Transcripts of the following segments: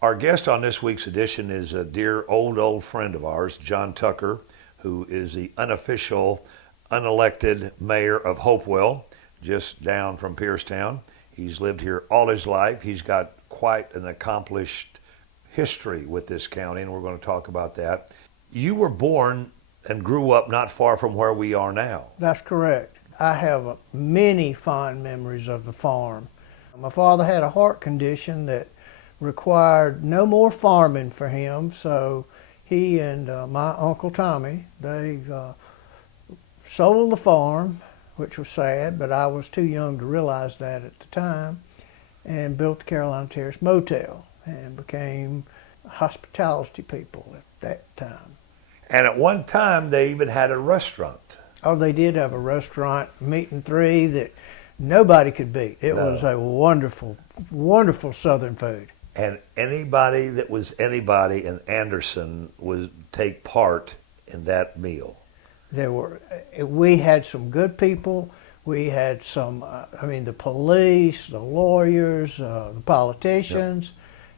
Our guest on this week's edition is a dear old friend of ours, John Tucker, who is the unofficial, unelected mayor of Hopewell, just down from Piercetown. He's lived here all his life. He's got quite an accomplished history with this county, and we're going to talk about that. You were born and grew up not far from where we are now. That's correct. I have many fond memories of the farm. My father had a heart condition that required no more farming for him, so he and my Uncle Tommy, they sold the farm, which was sad, but I was too young to realize that at the time, and built the Carolina Terrace Motel and became hospitality people at that time. And at one time, they even had a restaurant. Oh, they did have a restaurant, Meat and Three, that nobody could beat. It was a wonderful, wonderful Southern food. And anybody that was anybody in Anderson would take part in that meal. We had some good people. We had some, the police, the lawyers, the politicians. Yep.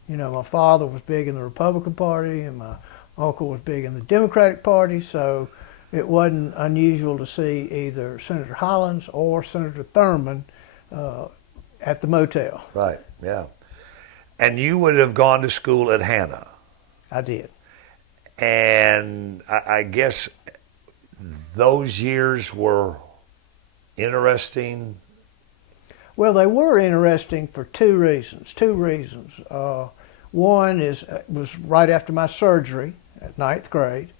You know, my father was big in the Republican Party, and my uncle was big in the Democratic Party, so it wasn't unusual to see either Senator Hollins or Senator Thurman at the motel. Right, yeah. And you would have gone to school at Hannah. I did. And I guess those years were interesting. Well, they were interesting for two reasons. One was right after my surgery at 9th grade,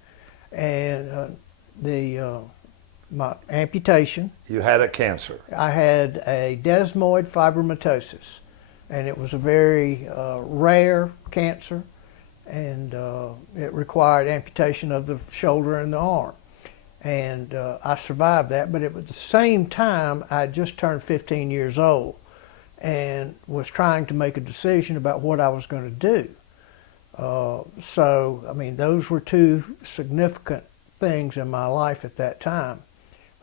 and my amputation. You had a cancer. I had a desmoid fibromatosis, and it was a very rare cancer, and it required amputation of the shoulder and the arm. And I survived that, but at the same time, I had just turned 15 years old and was trying to make a decision about what I was going to do. Those were two significant things in my life at that time.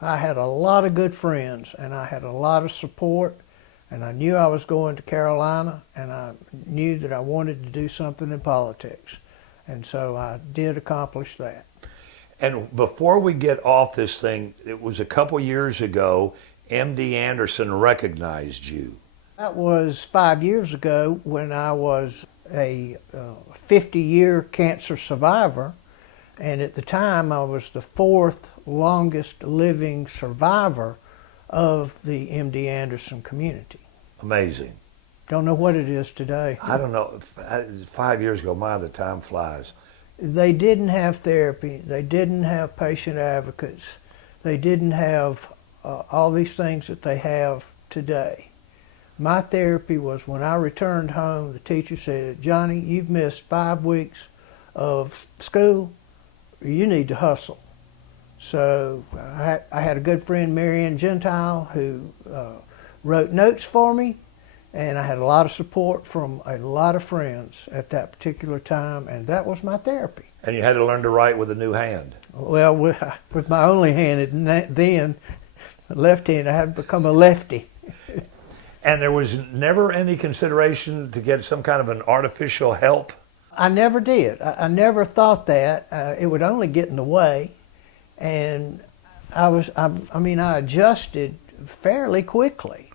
I had a lot of good friends, and I had a lot of support, and I knew I was going to Carolina, and I knew that I wanted to do something in politics. And so I did accomplish that. And before we get off this thing, it was a couple years ago, M.D. Anderson recognized you. That was 5 years ago when I was a 50-year cancer survivor, and at the time I was the fourth longest living survivor of the M.D. Anderson community. Amazing. Don't know what it is today. I don't know. 5 years ago, the time flies. They didn't have therapy. They didn't have patient advocates. They didn't have all these things that they have today. My therapy was when I returned home, the teacher said, "Johnny, you've missed 5 weeks of school. You need to hustle." So I had a good friend, Marianne Gentile, who wrote notes for me, and I had a lot of support from a lot of friends at that particular time, and that was my therapy. And you had to learn to write with a new hand. Well, with my only hand then, the left hand, I had become a lefty. And there was never any consideration to get some kind of an artificial help? I never did. I never thought that. It would only get in the way. And I adjusted fairly quickly.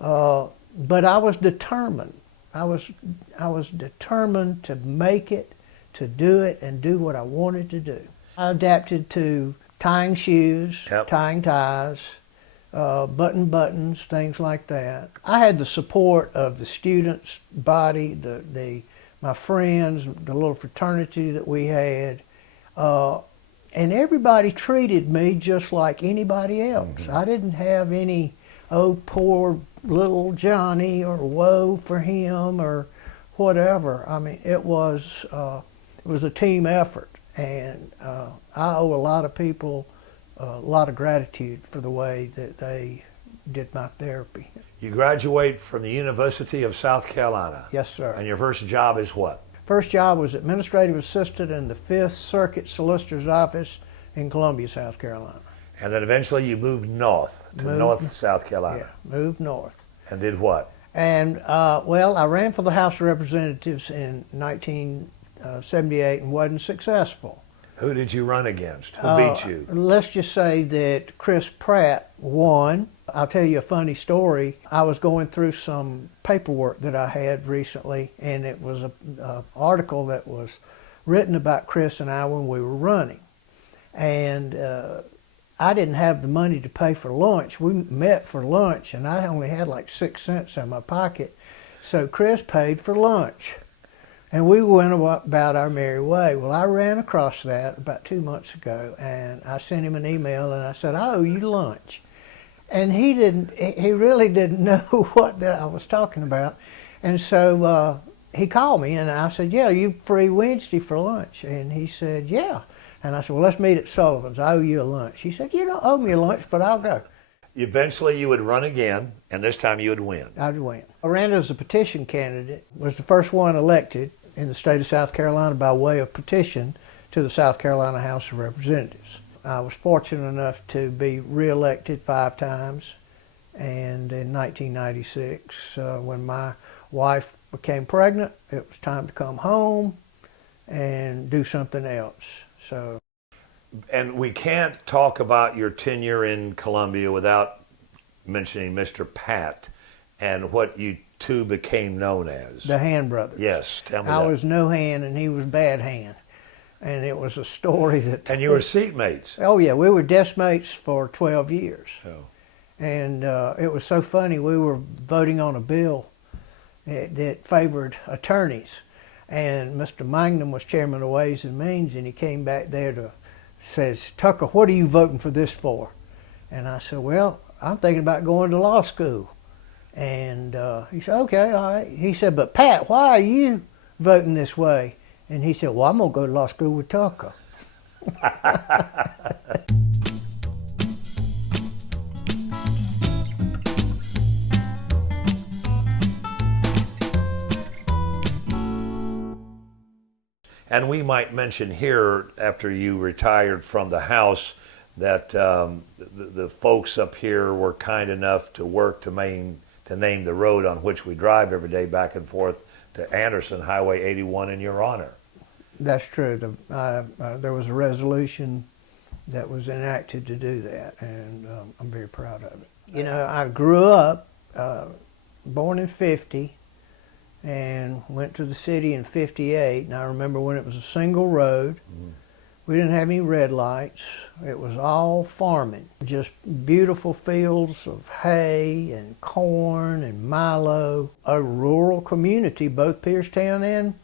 But I was determined. I was determined to make it, to do it, and do what I wanted to do. I adapted to tying shoes, Yep. tying ties, button buttons, things like that. I had the support of the students' body, my friends, the little fraternity that we had, and everybody treated me just like anybody else. Mm-hmm. I didn't have any, "Oh, poor little Johnny," or "woe for him," or whatever. I mean, it was a team effort, and I owe a lot of people a lot of gratitude for the way that they did my therapy. You graduate from the University of South Carolina. Yes, sir. And your first job is what? First job was administrative assistant in the 5th Circuit Solicitor's Office in Columbia, South Carolina. And then eventually you moved north to North South Carolina. Yeah, moved north. And did what? And well, I ran for the House of Representatives in 1978 and wasn't successful. Who did you run against? Who beat you? Let's just say that Chris Pratt won. I'll tell you a funny story. I was going through some paperwork that I had recently, and it was an article that was written about Chris and I when we were running. And I didn't have the money to pay for lunch. We met for lunch, and I only had like 6 cents in my pocket. So Chris paid for lunch. And we went about our merry way. Well, I ran across that about 2 months ago, and I sent him an email, and I said, I owe you lunch. And he really didn't know what that I was talking about. And so he called me, and I said, yeah, you free Wednesday for lunch? And he said, yeah. And I said, well, let's meet at Sullivan's. I owe you a lunch. He said, you don't owe me a lunch, but I'll go. Eventually you would run again, and this time you would win. I'd win. I ran as a petition candidate, was the first one elected in the state of South Carolina by way of petition to the South Carolina House of Representatives. I was fortunate enough to be reelected 5 times, and in 1996, when my wife became pregnant, it was time to come home and do something else. So, and we can't talk about your tenure in Columbia without mentioning Mr. Pat and what you two became known as. the Hand Brothers. Yes, tell me I that. was no hand and he was bad hand. And it was a story that... And you were seatmates. Oh yeah, we were desk mates for 12 years. Oh. And it was so funny, we were voting on a bill that favored attorneys. And Mr. Mangum was chairman of Ways and Means, and he came back there says, Tucker, what are you voting for this for? And I said, well, I'm thinking about going to law school. And he said, okay, all right. He said, but Pat, why are you voting this way? And he said, well, I'm going to go to law school with Tucker. And we might mention here, after you retired from the House, that the folks up here were kind enough to work to name the road on which we drive every day back and forth to Anderson, Highway 81, in your honor. That's true. There was a resolution that was enacted to do that, and I'm very proud of it. You know, I grew up, born in 50, and went to the city in 58, and I remember when it was a single road. Mm-hmm. We didn't have any red lights. It was all farming, just beautiful fields of hay and corn and milo, a rural community, both Piercetown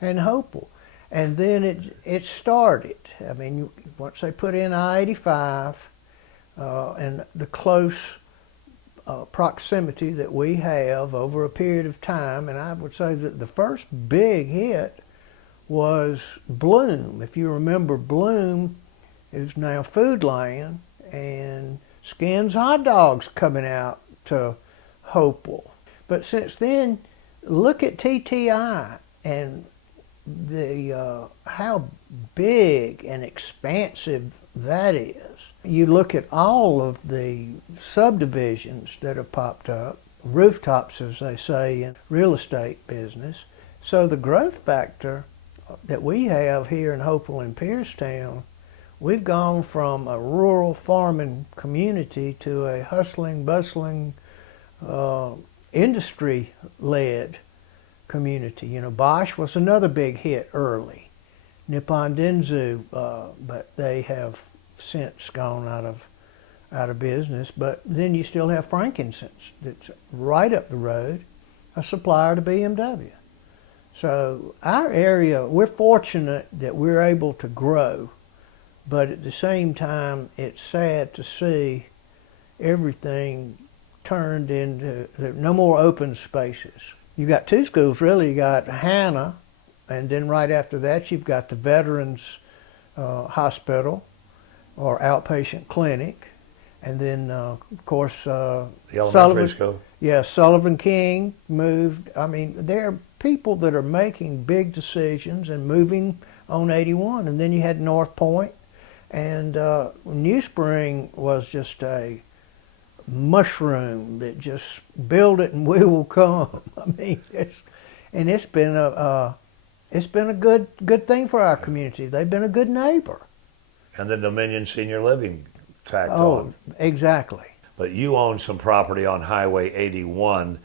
and Hopewell. And then it started. I mean, once they put in I-85 and the close proximity that we have over a period of time, and I would say that the first big hit was Bloom. If you remember, Bloom is now Food Land, and Skins hot dogs coming out to Hopewell. But since then, look at TTI and the how big and expansive that is. You look at all of the subdivisions that have popped up, rooftops as they say in real estate business. So the growth factor that we have here in Hopewell and Piercetown, we've gone from a rural farming community to a hustling, bustling, industry-led community. You know, Bosch was another big hit early. Nippon Dentsu, but they have since gone out of business. But then you still have Frankincense that's right up the road, a supplier to BMW. So our area, we're fortunate that we're able to grow, but at the same time, it's sad to see everything turned into no more open spaces. You got 2 schools really. You got Hannah, and then right after that, you've got the Veterans Hospital or outpatient clinic, and then of course the elementary school. Yeah, Sullivan King moved. I mean, there are people that are making big decisions and moving on 81, and then you had North Point, and New Spring was just a mushroom that just build it and we will come. I mean, it's been a good thing for our community. They've been a good neighbor. And the Dominion Senior Living tacked Oh, on. exactly. But you own some property on Highway 81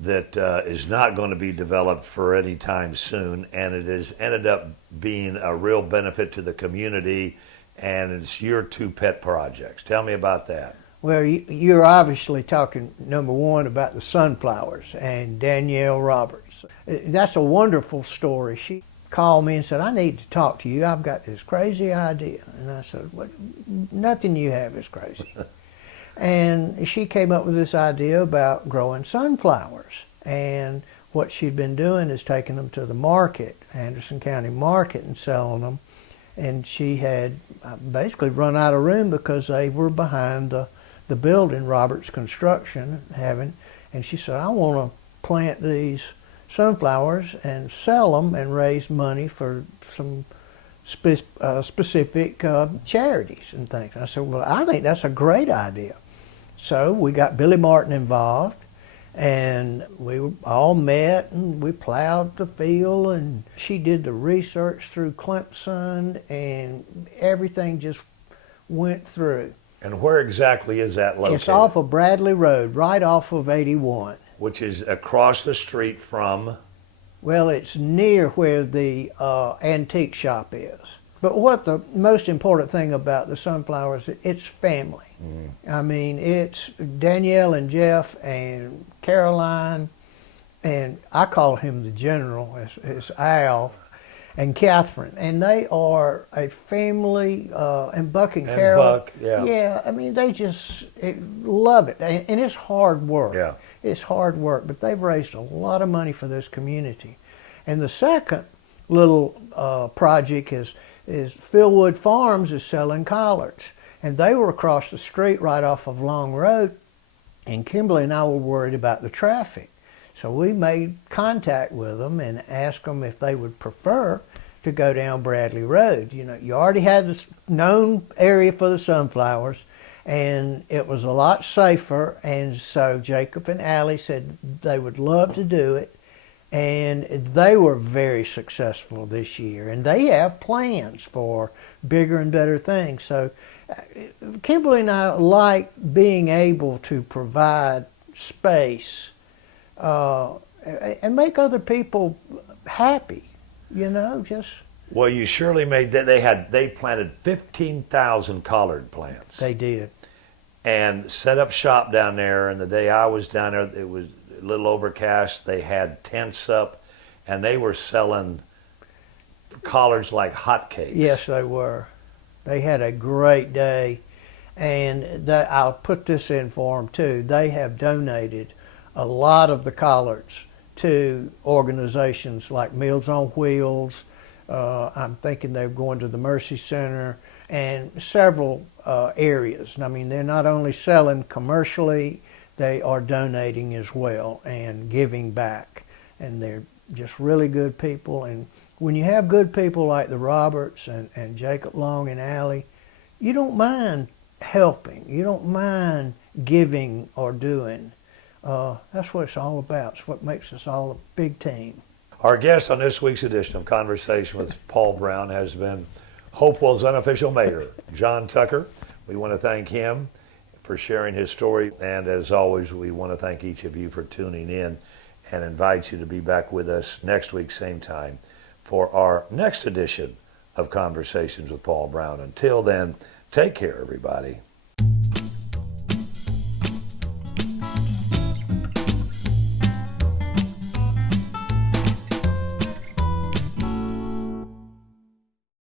that is not going to be developed for any time soon, and it has ended up being a real benefit to the community, and it's your two pet projects. Tell me about that. Well, you're obviously talking, number one, about the sunflowers and Danielle Roberts. That's a wonderful story. She called me and said, I need to talk to you. I've got this crazy idea. And I said, what? Nothing you have is crazy. And she came up with this idea about growing sunflowers. And what she'd been doing is taking them to the market, Anderson County Market, and selling them. And she had basically run out of room because they were behind the building, Roberts Construction, and she said, I want to plant these sunflowers and sell them and raise money for some specific charities and things. I said, well, I think that's a great idea. So we got Billy Martin involved, and we all met and we plowed the field, and she did the research through Clemson, and everything just went through. And where exactly is that located? It's off of Bradley Road, right off of 81. Which is across the street from? Well, it's near where the antique shop is. But what the most important thing about the sunflowers, it's family. Mm-hmm. I mean, it's Danielle and Jeff and Caroline, and I call him the general, it's Al, and Catherine. And they are a family, and Buck and Carol. Buck, yeah. Yeah, I mean, they just love it. And it's hard work. Yeah. It's hard work, but they've raised a lot of money for this community. And the second little project is Philwood Farms is selling collards. And they were across the street right off of Long Road, and Kimberly and I were worried about the traffic. So we made contact with them and asked them if they would prefer to go down Bradley Road. You know, you already had this known area for the sunflowers, and it was a lot safer, and so Jacob and Allie said they would love to do it, and they were very successful this year, and they have plans for bigger and better things. So Kimberly and I like being able to provide space and make other people happy, you know, just. Well, you surely made that. They planted 15,000 collard plants. They did. And set up shop down there. And the day I was down there, it was a little overcast. They had tents up, and they were selling collards like hotcakes. Yes, they were. They had a great day. And I'll put this in for them, too. They have donated a lot of the collards to organizations like Meals on Wheels. I'm thinking they're going to the Mercy Center and several areas. I mean, they're not only selling commercially, they are donating as well and giving back. And they're just really good people. And when you have good people like the Roberts and Jacob Long and Allie, you don't mind helping. You don't mind giving or doing. That's what it's all about. It's what makes us all a big team. Our guest on this week's edition of Conversation with Paul Brown has been Hopewell's unofficial mayor, John Tucker. We want to thank him for sharing his story. And as always, we want to thank each of you for tuning in and invite you to be back with us next week, same time, for our next edition of Conversations with Paul Brown. Until then, take care, everybody.